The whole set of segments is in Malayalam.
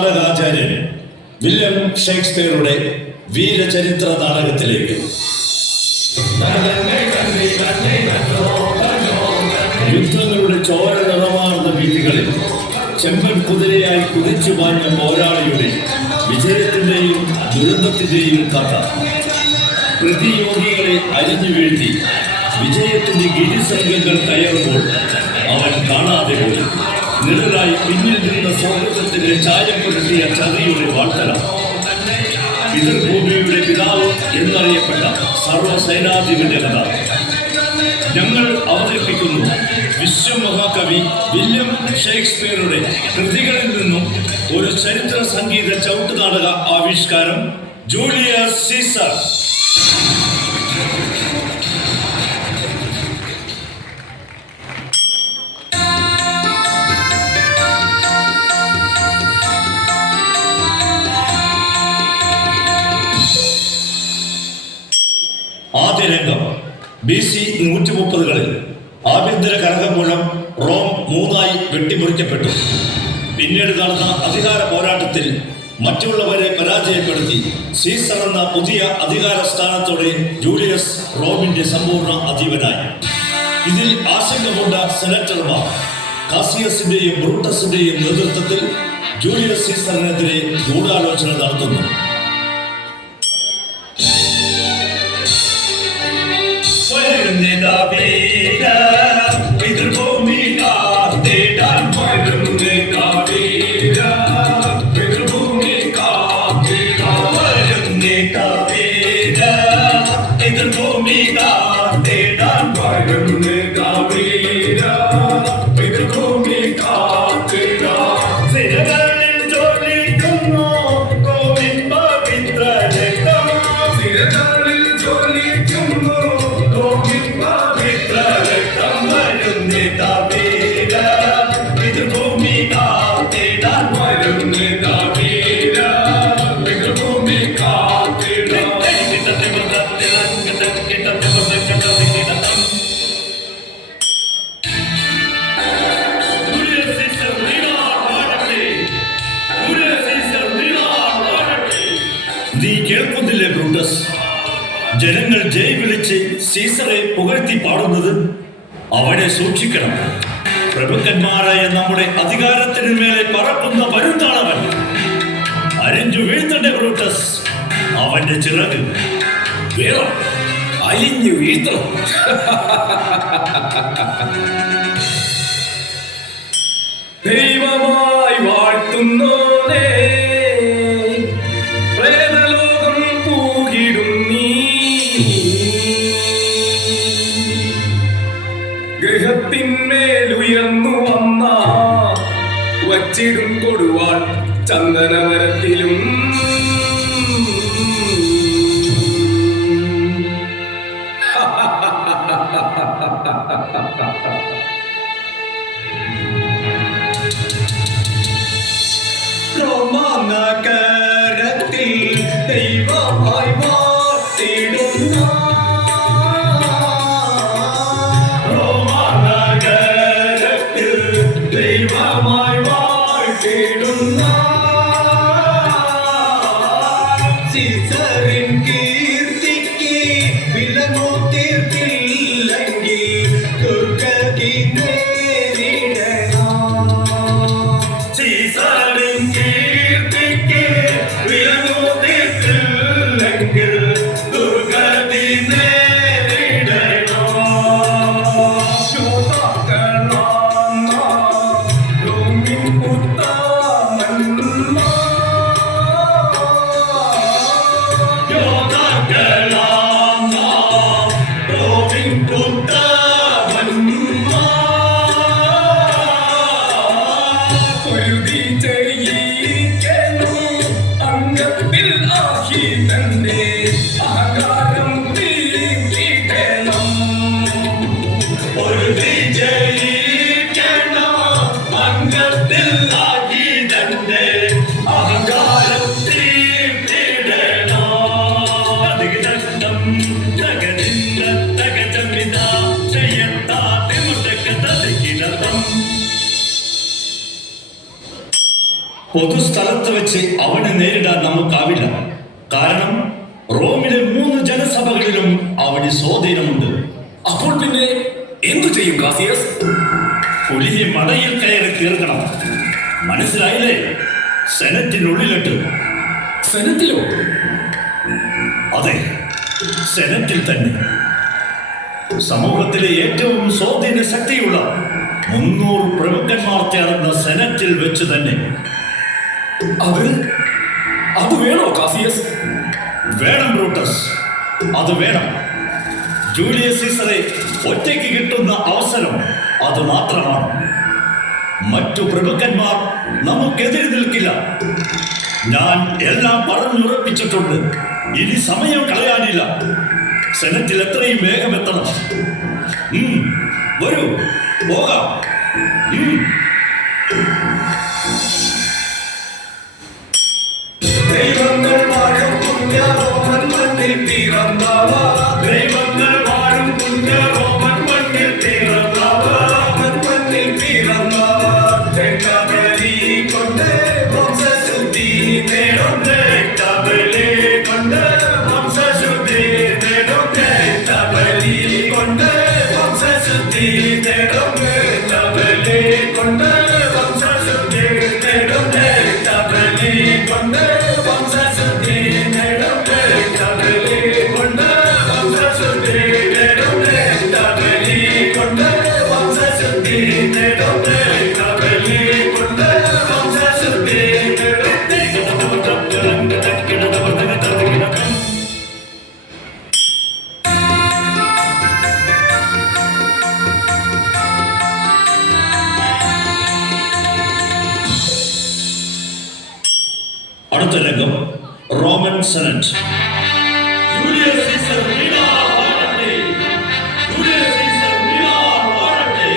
നാടകാചാര്യൻ വില്യം ഷേക്സ്പിയറുടെ വീരചരിത്ര നാടകത്തിലേക്ക്. യുദ്ധങ്ങളുടെ ചോര നിറമാർന്ന വീഥികളിൽ ചെമ്പൻ കുതിരയായി കുതിച്ചു പാഞ്ഞ പോരാളിയുടെ വിജയത്തിന്റെയും ദുരന്തത്തിന്റെയും കഥ. പ്രതിയോഗികളെ അരിഞ്ഞു വീഴ്ത്തി വിജയത്തിന്റെ ഗിരിസംഘങ്ങൾ കയറുമ്പോൾ അവൻ കാണാതെ പോയി. നിഴലായി പിന്നിൽ നിന്ന സ്വാതന്ത്ര്യത്തിന്റെ ചായം പുരട്ടിയ ചതിയുടെ വാർത്തല. പിതൃഭൂമിയുടെ പിതാവ് എന്നറിയപ്പെട്ട സർവസേനാധിപന്റെ കഥ ഞങ്ങൾ അവതരിപ്പിക്കുന്നു. വിശ്വമഹാകവി വില്യം ഷേക്സ്പിയറുടെ കൃതികളിൽ നിന്നും ഒരു ചരിത്ര സംഗീത ചവിട്ടുനാടക ആവിഷ്കാരം, ജൂലിയസ് സീസർ. ആദ്യ രംഗം BC 130കളിൽ ആഭ്യന്തര കലഹം മൂലം റോം 3 വെട്ടിമുറിക്കപ്പെട്ടു. പിന്നീട് നടന്ന അധികാര പോരാട്ടത്തിൽ മറ്റുള്ളവരെ പരാജയപ്പെടുത്തി സീസർ എന്ന പുതിയ അധികാര സ്ഥാനത്തോടെ ജൂലിയസ് റോമിന്റെ സമ്പൂർണ്ണ അധീപനായി. ഇതിൽ ആശങ്ക കൊണ്ട സെനറ്റർമാർ കാസിയസിന്റെയും ബ്രൂട്ടസിന്റെയും നേതൃത്വത്തിൽ ജൂലിയസ് സീസറിനെതിരെ ഗൂഢാലോചന നടത്തുന്നു. നീ കേൾക്കുന്നില്ലേ ബ്രൂട്ടസ്? ജനങ്ങൾ ജയ് വിളിച്ച് സീസറെ പുകഴ്ത്തി പാടുന്നത്. അവനെ സൂക്ഷിക്കണം. പ്രഭുക്കന്മാരായ നമ്മുടെ അധികാരത്തിന് മേലെ പറക്കുന്ന പരുന്താണവൻ. അരിഞ്ഞു വീഴ്ത്തണ്ടേ ബ്രൂട്ടസ്? അവന്റെ ചിറക് വേണം, അലിഞ്ഞു വീഴ്ത്തണം. ദൈവമായി വാഴ്ത്തുന്നോനേ, പ്രേതലോകം പൂകിടും നീ. ഗൃഹത്തിന്മേലുയർന്നു വന്ന വച്ചിടും കൊടുവാൾ ചന്ദനമരത്തിലും. റോമാനഗരത്തിൽ ദൈവമായി വാഴ്ത്തിടുന്ന, റോമാനഗരത്തിൽ ദൈവമായി വാഴ്ത്തിടുന്ന സീസറിൻ കീർത്തിക്ക് വിലങ്ങോ തീർത്തില്ലെങ്കിൽ ദുർഗതി നേരിടണം. സീസറിൻ കീർത്തിക്ക് വിലങ്ങോ തീർത്തില്ലെങ്കിൽ ദുർഗതി നേരിടണം. ശോതാക്കളാം ഉത്തമന്മാർ പൊതുസ്ഥലത്ത് വെച്ച് അവനെ നേരിടാൻ നമുക്കാവില്ല. കാരണം റോമിലെ 3 ജനസഭകളിലും അവന് സ്വാധീനമുണ്ട്. അപ്പോൾ പിന്നെ എന്തു ചെയ്യും കാസിയസ്? പുലിയെ മടയിൽ കയറി തീർക്കണം. മനസ്സിലായില്ലേ? സെനറ്റിനുള്ളിലിട്ട്. സെനറ്റിലോ? അതെ, സെനറ്റിൽ തന്നെ. സമൂഹത്തിലെ ഏറ്റവും സ്വാധീന ശക്തിയുള്ള 300 പ്രമുഖന്മാർ ചേർന്ന സെനറ്റിൽ വെച്ച് തന്നെ. അത് വേണോ കാസിയസ്? വേണം ബ്രൂട്ടസ്, അത് വേണം. ജൂലിയസ് സീസറെ ഒറ്റയ്ക്ക് കിട്ടുന്ന അവസരം അത് മാത്രമാണ്. മറ്റു പ്രമുഖന്മാർ നമുക്കെതിരെ നിൽക്കില്ല. ഞാൻ എല്ലാം പറഞ്ഞുറപ്പിച്ചിട്ടുണ്ട്. ഇനി സമയം കളയാനില്ല. സെനറ്റിൽ എത്രയും വേഗം എത്തണം. വരൂ, പോകാം. ദൈവങ്ങൾ വാഴും പുണ്യ റോമൻ മണ്ണിൽ പിറന്നവ. ദൈവങ്ങൾ വാഴും പുണ്യ റോമൻ മണ്ണിൽ പിറന്നവ. മണ്ണിൽ പിറന്നവ. രക്തബലി കൊണ്ട് വംശശുദ്ധി നേടും. രക്തബലി കൊണ്ട് വംശശുദ്ധി നേടും. രക്തബലി കൊണ്ട് വംശശുദ്ധി നേടും. രക്തബലി കൊണ്ട് വംശശുദ്ധി നേടും. രക്തബലി കൊണ്ട് വംശശുദ്ധി നേടും. രക്തബലി കൊണ്ട് വംശശുദ്ധി നേടും. രക്തബലി കൊണ്ട് വംശശുദ്ധി നേടും. രക്തബലി കൊണ്ട് വംശശുദ്ധി നേടും. അടുത്ത രംഗം റോമൻ സെനറ്റ്. ജൂലിയസ് സീസർ വീണാൽ വാഴട്ടെ. ജൂലിയസ് സീസർ വീണാൽ വാഴട്ടെ.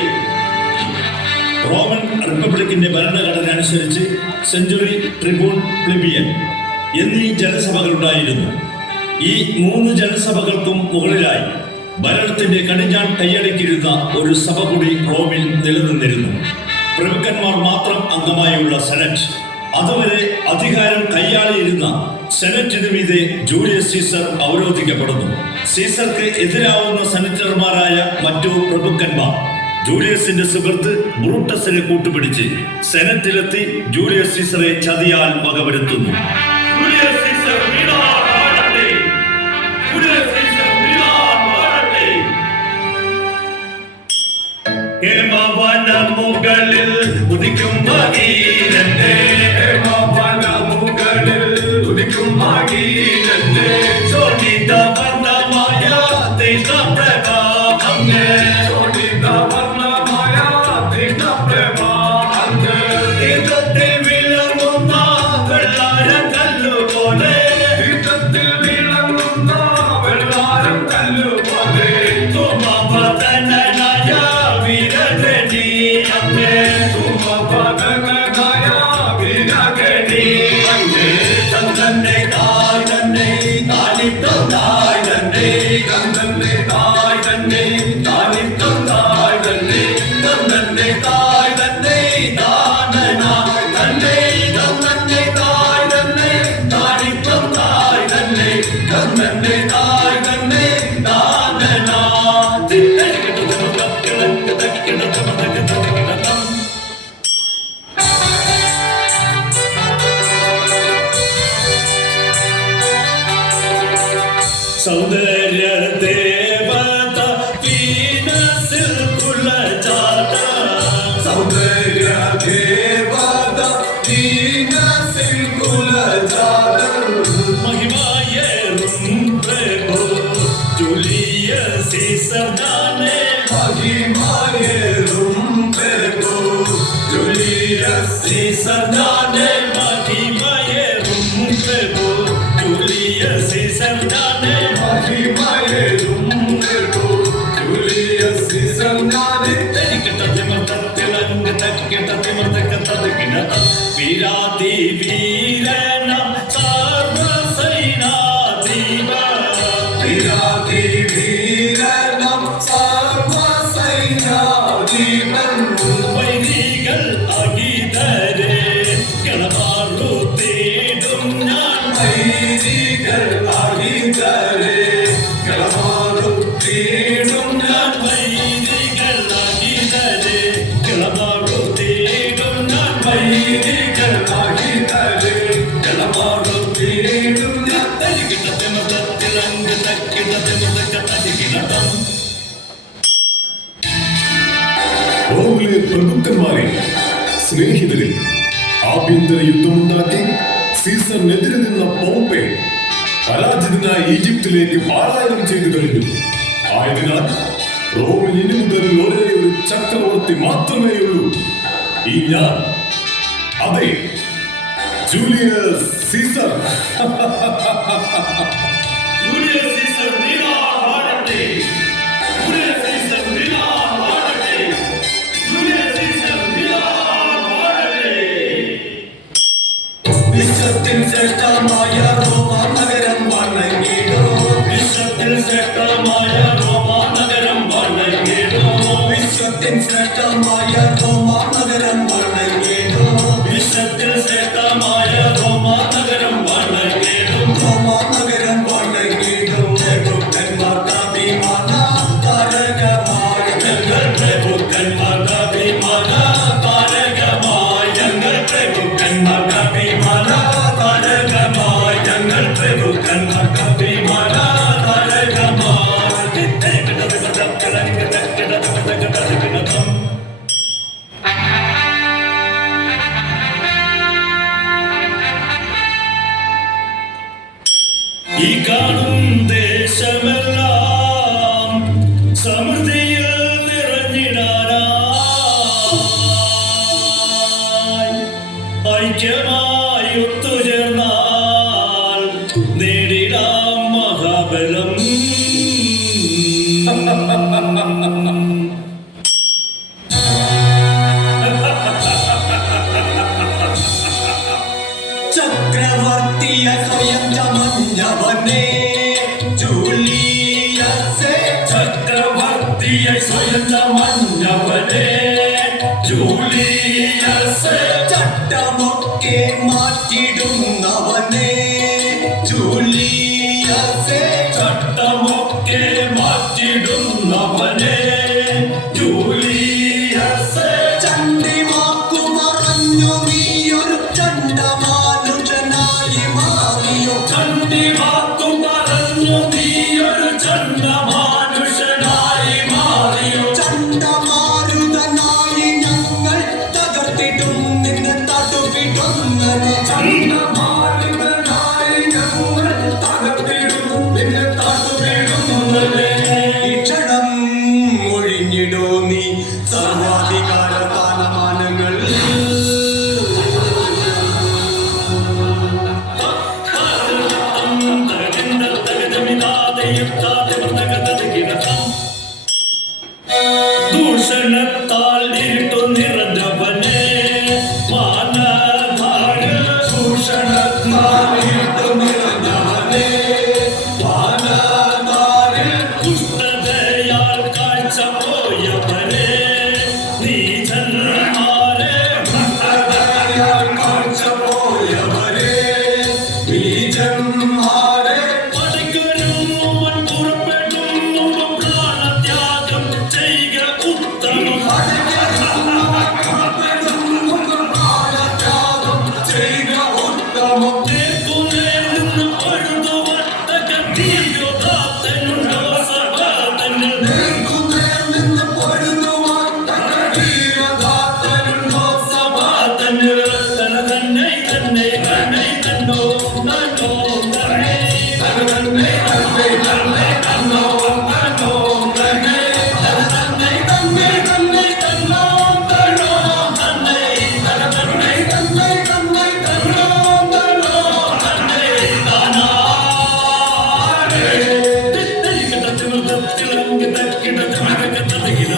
റോമൻ റിപ്പബ്ലിക്കിന്റെ ഭരണഘടന അനുസരിച്ച് സെഞ്ചുറി, ട്രിബ്യൂൺ, പ്ലിബിയൻ എന്നീ ജനസഭകളുണ്ടായിരുന്നു. ഈ 3 ജനസഭകൾക്കും മുകളിലായി ഭരണത്തിന്റെ കടിഞ്ഞാൺ കൈയടക്കിയിരുന്ന ഒരു സഭ കൂടി റോമിൽ നിലനിന്നിരുന്നു. പ്രമുഖന്മാർ മാത്രം അംഗമായുള്ള സെനറ്റ്. അതുവരെ അധികാരം കൈയാളിയിരുന്ന സെനറ്റിനു മീതെ ജൂലിയസ് സീസർ അവരോധിക്കപ്പെടുന്നു. സീസർക്ക് എതിരാവുന്ന സെനറ്റർമാരായ മറ്റു പ്രഭുക്കന്മാർ ജൂലിയസിന്റെ സുഹൃത്ത് ബ്രൂട്ടസിനെ കൂട്ടുപിടിച്ച് സെനറ്റിലെത്തി ജൂലിയസ് സീസറെ ചതിയാൽ വകവരുത്തുന്നു. ജൂലിയസ് സീസർ വീണാൽ വാഴട്ടെ. ജൂലിയസ് സീസർ വീണാൽ വാഴട്ടെ. മുകളിൽ ഉദിക്കും ഭഗീരന്റെ. മുകളിൽ ഉദിക്കും ഭഗീരന്റെ. ശോണിത വർണ്ണമായ തേജപ്രഭ അങ്ങ്. ശോണിത വർണ്ണമായ തേജപ്രഭ അങ്ങ്. തീർത്ഥത്തിൽ വിളങ്ങുന്ന വെള്ളാരം കല്ലുപോലെ. തീർത്ഥത്തിൽ വിളങ്ങുന്ന വെള്ളാരം കല്ലുപോലെ. തുമപതനായ വീരഗണി അങ്ങ്. തുമപതനായ വീരഗണി അങ്ങ്. ചന്ദ്രന്റെ തായ് തന്നെ താലിത്തം തായ് തന്നെ. ചന്ദ്രന്റെ തായ് തന്നെ താലിത്തം തായ് തന്നെ. ചന്ദ്രന്റെ തായ് തന്നെ താനനായ് തന്നെ. ചന്ദ്രന്റെ തായ് തന്നെ താലിത്തം തായ് തന്നെ. ചന്ദ്രന്റെ തായ് തന്നെ താനനായ്. സൗന്ദര്യ ദേവത വീനസിൽ കുലജാത. സൗന്ദര്യ ദേവത വീനസിൽ കുലജാത. മഹിമയേറും പ്രഭു ജൂലിയസ് സീസർ ജാനെ. മഹിമയേറും പ്രഭു ജൂലിയസ് സീസർ ജാനെ. മഹിമയേറും പ്രഭു ജൂലിയസ് സീസർ ജാനെ. മഹിമയേറും പ്രഭു ജൂലിയസ് സീസർ ജാനെ. വീരാതി വീരന സർവസൈനാധിപ. വീരാതി വീരനം സർവസൈന്യാധിപൻ. വൈരികൾ അഗീതരെ ഗണമാർ വൈദികളാകിതരെ കളമാടുത്തീടും ഞാൻ വൈദികളാകിതരെ കളമാടുത്തീടും ഞാൻ വൈദികളാകിതരെ കളമാടുത്തീടും ഞാൻ റോമിലെ പ്രഭുക്കന്മാരെ, സ്നേഹിതരെ, ആഭ്യന്തര യുദ്ധമുണ്ടാക്കി സീസറിനെതിരെ നിന്ന പോംപെ പരാജിതനായ ഈജിപ്തിലേക്ക് പാലായനം ചെയ്തു കഴിഞ്ഞു. ആയതിനാൽ റോമിൽ ഇനി മുതൽ ഒരേ ഒരു ചക്രവർത്തി മാത്രമേയുള്ളൂ, ഈ ഞാൻ. അതെ, ജൂലിയസ് സീസർ. ജൂലിയസ് സീസർ നീനാൾ വാഴട്ടെ. ജൂലിയസ് സീസർ നീനാൾ വാഴട്ടെ. ജൂലിയസ് സീസർ നീനാൾ വാഴട്ടെ. വിശ്വത്തിൻ ശ്രേഷ്ഠമായ റോമാ നഗരം വണങ്ങിടോ വിശ്വത്തിൽ ശ്രേഷ്ഠമായ റോമാ നഗരം വണങ്ങിടോ. വിശ്വത്തിൻ ശ്രേഷ്ഠമായ റോമാ നഗരം വണങ്ങിടോ വിശ്വത്തിൽ ശ്രേഷ്ഠമായ റോമാ നഗരം വണങ്ങിടോ. റോമാ നഗരം വണങ്ങിടോ പ്രഭുക്കന്മാർക്ക് അഭിമാന താരകമായ ഞങ്ങൾ പ്രഭുക്കന്മാർക്ക് അഭിമാന താരകമായി. ഞങ്ങൾ പ്രഭുക്കന്മാർക്ക് അഭിമാന താരകമായി. ഞങ്ങൾ പ്രഭുക്കന്മാർക്ക് അഭിമാന താരകമായി. ഈ കാണും ദേശമെല്ലാം സമൃദ്ധിയിൽ നിറഞ്ഞിടാനായി ഐക്യമായി ഒത്തുചേർന്നാൽ നേടിടാം മഹാബലം. ചക്രവർത്തിയ സ്വയം ചമഞ്ഞവനെ ജൂലിയസേ ചക്രവർത്തിയെ സ്വയം ചമഞ്ഞവനെ ജൂലിയസ്. ചട്ടമൊക്കെ മാറ്റിടുന്നവനെ ജൂലിയസേ ചട്ടമൊക്കെ മാറ്റിടുന്നവനെ ജൂലിയസ്. ചണ്ടിമാക്കു മറഞ്ഞു നീയൊരു ചണ്ടമാനുജനായി മാറിയോ ചണ്ടി വാക്കു പറഞ്ഞു നീയൊരു ചണ്ടമാനുഷനായി മാറിയോ. ചണ്ടമാരുതനായി ഞങ്ങൾ തകർത്തിടും നിന്നെ തടുവിടുന്നത് ചണ്ടമാരുതനായി ഞങ്ങൾ തകർത്തിടും നിന്നെ തടുവിടുന്നത് ഈ ക്ഷണം ഒഴിഞ്ഞിടോ നീ സർവാധികാര സ്ഥാനമാനങ്ങൾ ദൂഷണത്താൽ ഇരുട്ടു നിറഞ്ഞവനെ മാനധാര. ഭൂഷണത്താൽ ഇരുട്ടു നിറഞ്ഞവനെ വാനധാരിൽ ദുഷ്ടതയാൽ കാഴ്ച പോയവനെ നീചന്മാരെ. ഭക്തതയാൽ കാഴ്ച പോയവരെ ബീജന്മാരെ പഠിക്കരുന്നവൻ പുറപ്പെടുന്നു പ്രാണത്യാഗം ചെയ്യുക ഉത്തമം. ചെയ്യുക ഉത്തമം നേർക്കുനേർ നിന്ന് പഴുതുവട്ടക വീര്യോദാത്തനുണ്ടോ സഭാതനിൽ. നേർക്കുനേർ നിന്ന് പൊരുതുവാൻ ധീരദാത്തനുണ്ടോ സഭാതനിൽ തന്നെ തന്നെ തന്നെ തന്നോ തന്നോ തന്നെ തന്നെ തന്നെ തന്നെ തന്നോ തന്നോ തന്നെ തന്നെ തന്നെ തന്നെ തന്നോ തന്നോ തന്നെ തന്നെ തന്നെ തന്നെ തന്നോ തന്നോ തന്നെ താനാരേ. തിരികട തിമിർത്തിളങ്ങി തക്കിട തിമിർക്കത്തതികിട.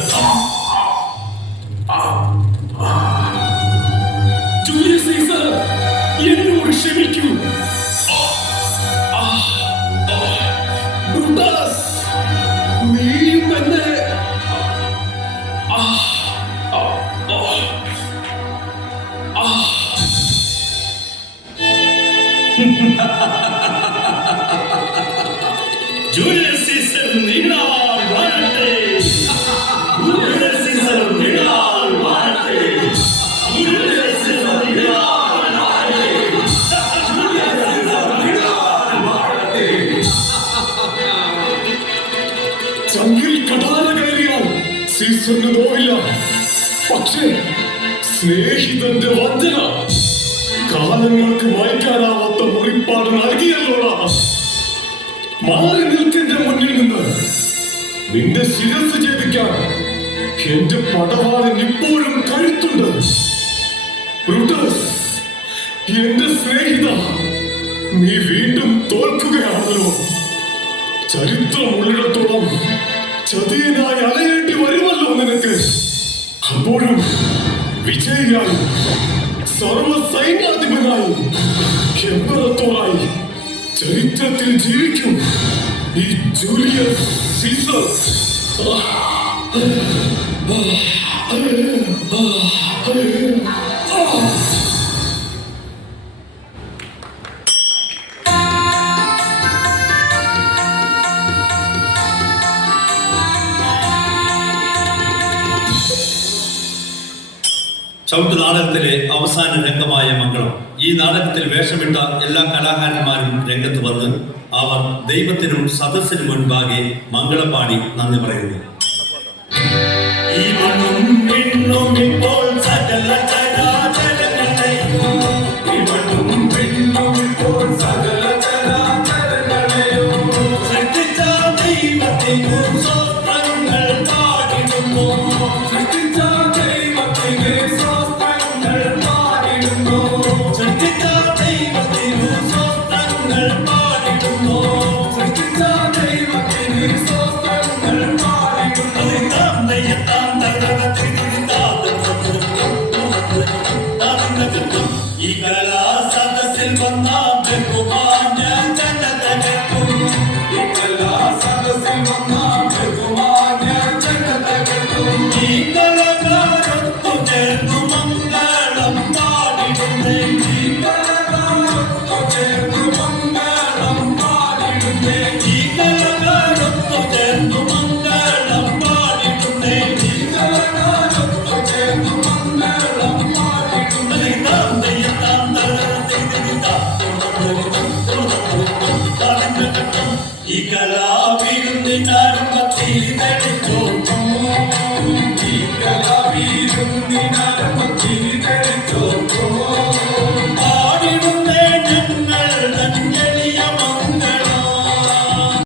ജൂലിയസ് സീസർ, എന്നോട് ക്ഷമിക്കൂ. ബ്രൂട്ടസ്, നീയും എന്നെ ജൂലിയസ് സീസർ നീളാൽ വാഴട്ടെ. ജൂലിയസ് സീസർ നീളാൽ വാഴട്ടെ. ജൂലിയസ് സീസർ നീളാൽ വാഴട്ടെ. ജൂലിയസ് സീസർ നീളാൽ വാഴട്ടെ. ചങ്കിൽ കടാര കയറിയാൽ സീസറിന് നോവില്ല. പക്ഷേ സ്നേഹിതന്റെ വഞ്ചന കാലങ്ങൾക്ക് മായ്ക്കാനാവാത്ത മുറിപ്പാട് നൽകിയല്ലോടാ. മാറി നിൽക്കെന്റെ മുന്നിൽ നിന്ന്. നിന്റെ ശിരസ് ഛേദിക്കാൻ എന്റെ പടവാളിന് ഇപ്പോഴും കഴുത്തുണ്ട്. ബ്രൂട്ടസ്, എന്റെ സ്നേഹിത, നീ വീണ്ടും തോൽക്കുകയാണല്ലോ. ചരിത്രമുള്ളിടത്തോളം ചതിയനായി അലയേണ്ടി വരുമല്ലോ നിനക്ക്. അപ്പോഴും വിജയിയായി, സർവ സൈന്യാധിപനായി, എംപറത്തോറായി ചരിത്രത്തിൽ ജീവിക്കും ഈ ജൂലിയസ് സീസർ. ചവിട്ട് നാടകത്തിലെ അവസാന രംഗമായ മംഗളം. ഈ നാടകത്തിൽ വേഷമിട്ട എല്ലാ കലാകാരന്മാരും രംഗത്ത് വന്ന് അവർ ദൈവത്തിനും സദസ്സിനും മുൻപാകെ മംഗളം പാടി നന്ദി പറയുന്നു. ഈ മണ്ണും പിന്നും ഇപ്പോൾ സകല ചരാചരങ്ങളെയും, ഈ മണ്ണും പിന്നും ഇപ്പോൾ സകല ചരാചരങ്ങളെയും സൃഷ്ടിച്ച ദൈവത്തിനു സ്തോത്രങ്ങൾ പാടിടുന്നു. സൃഷ്ടിച്ച ദൈവത്തിനു സ്തോത്രങ്ങൾ പാടിടുന്നു. സൃഷ്ടിച്ച ദൈവത്തിനു സ്തോത്രങ്ങൾ പാടിടുന്നു. സൃഷ്ടിച്ച ദൈവത്തിനു സ്തോത്രങ്ങൾ പാടിടുന്നു. ഈ കലാസദസ്സിൽ വന്ന ബഹുമാന്യ ജനതകൾക്കും, ഈ കലാസദസ്സിൽ വന്ന ബഹുമാന്യ ജനതകൾക്കും ഈ കലാകാരൊത്തു ചേർന്നു മംഗളം പാടിടുന്നേ. ഈ കലാകാരൊത്തു ചേർന്നു മംഗളം പാടിടുന്നേ. ഈ കലാകാരൊത്തു ചേർന്നു മംഗളം പാടിടുന്നേ. ഈ കലാകാരൊത്തു ചേർന്നു മംഗളം പാടിടുന്നേ. ഈ കലാവിരുന്നിനാ